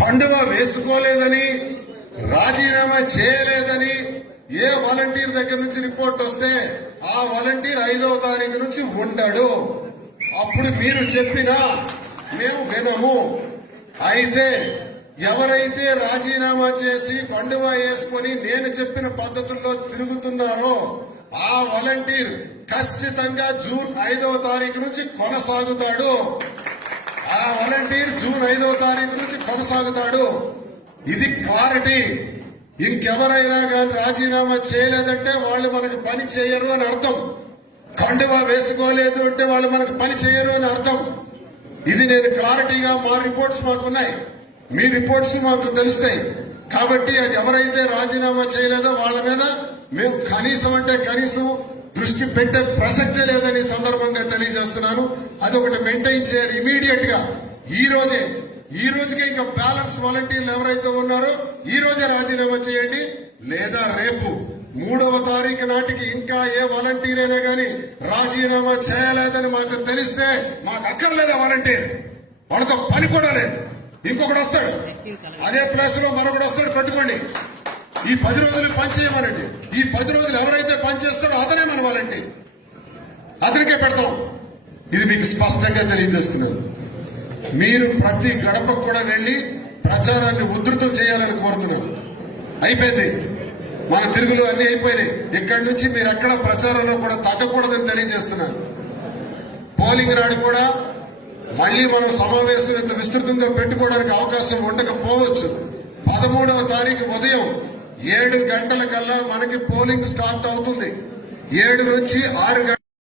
కండువా వేసుకోలేదని, రాజీనామా చేయలేదని ఏ వాలంటీర్ దగ్గర నుంచి రిపోర్ట్ వస్తే ఆ వాలంటీర్ 5వ తారీఖు నుంచి ఉండడు. అప్పుడు మీరు చెప్పినా మేము వినము. అయితే ఎవరైతే రాజీనామా చేసి కండువా వేసుకొని నేను చెప్పిన పద్ధతుల్లో తిరుగుతున్నారో ఆ వాలంటీర్ ఖచ్చితంగా జూన్ 5వ తారీఖు నుంచి కొనసాగుతాడు. ఆ వాలంటీర్ జూన్ 5వ తారీఖు నుంచి కొనసాగుతాడు. ఇది క్లారిటీ. ఇంకెవరైనా కానీ రాజీనామా చేయలేదంటే వాళ్ళు మనకు పని చేయరు అని అర్థం. కండువా వేసుకోలేదు అంటే వాళ్ళు మనకు పని చేయరు అని అర్థం. ఇది నేను క్లారిటీగా మా రిపోర్ట్స్ మాకున్నాయి, మీ రిపోర్ట్స్ మాకు తెలుస్తాయి. కాబట్టి అది ఎవరైతే రాజీనామా చేయలేదో వాళ్ళ మీద మేము కనీసం అంటే కనీసం దృష్టి పెట్టే ప్రసక్తే లేదని సందర్భంగా తెలియజేస్తున్నాను. అదొకటి మెయింటైన్ చేయాలి ఇమీడియట్ గా. ఈ రోజుకే ఇంకా బ్యాలెన్స్ వాలంటీర్లు ఎవరైతే ఉన్నారో ఈ రోజే రాజీనామా చేయండి. లేదా రేపు 3వ తారీఖు నాటికి ఇంకా ఏ వాలంటీర్ అయినా కానీ రాజీనామా చేయలేదని మాకు తెలిస్తే మాకు అక్కర్లేదు వాలంటీర్, వాళ్ళతో పని కూడా లేదు. ఇంకొకటి వస్తాడు, అదే ప్లేస్ లో మరొకటి వస్తాడు, పెట్టుకోండి. ఈ 10 రోజులు పనిచేయమనండి. ఈ 10 రోజులు ఎవరైతే పనిచేస్తాడో అతనే మన వాలంటీర్, అతనికే పెడతాం. ఇది మీకు స్పష్టంగా తెలియజేస్తున్నాను. మీరు ప్రతి గడపకు కూడా వెళ్లి ప్రచారాన్ని ఉధృతం చేయాలని కోరుతున్నాం. అయిపోయింది, మన తిరుగులు అన్ని అయిపోయినాయి. ఇక్కడి నుంచి మీరు ఎక్కడ ప్రచారంలో కూడా తగ్గకూడదని తెలియజేస్తున్నాను. పోలింగ్ నాడు కూడా మళ్లీ మనం సమావేశం ఇంత విస్తృతంగా పెట్టుకోవడానికి అవకాశం ఉండకపోవచ్చు. 13వ తారీఖు ఉదయం 7 గంటలకల్లా మనకి పోలింగ్ స్టార్ట్ అవుతుంది. 7 నుంచి 6 గంటల